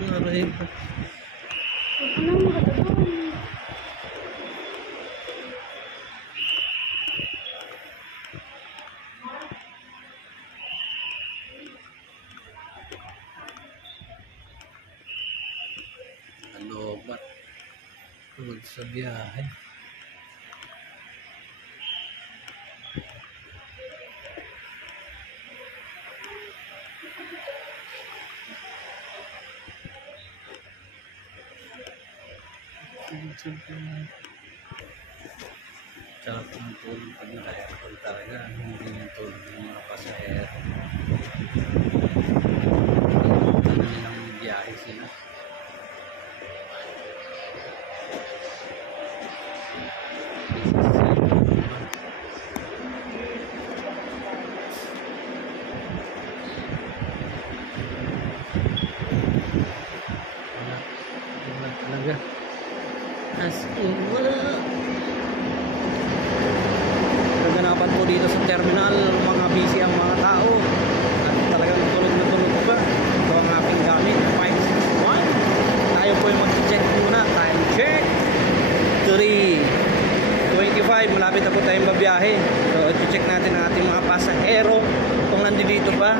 Aray. Ano ang makatagal? Alobat. Pagod sa biyahe. Tsaka kung tulong pag naka-aircon talaga, hindi yung tulong ng mga pasahero. Ano nilang biyahe sila. Wala talaga. As in, wala. Naganapan po dito sa terminal, mga busy ang mga tao. At talagang tulog na tulog pa. Ito ang aking gamit, 561. Tayo po yung mag-check muna. Time check. 3:25. Malapit na po tayong babiyahe. So, i-check natin ang ating mga pasahero kung nandito pa.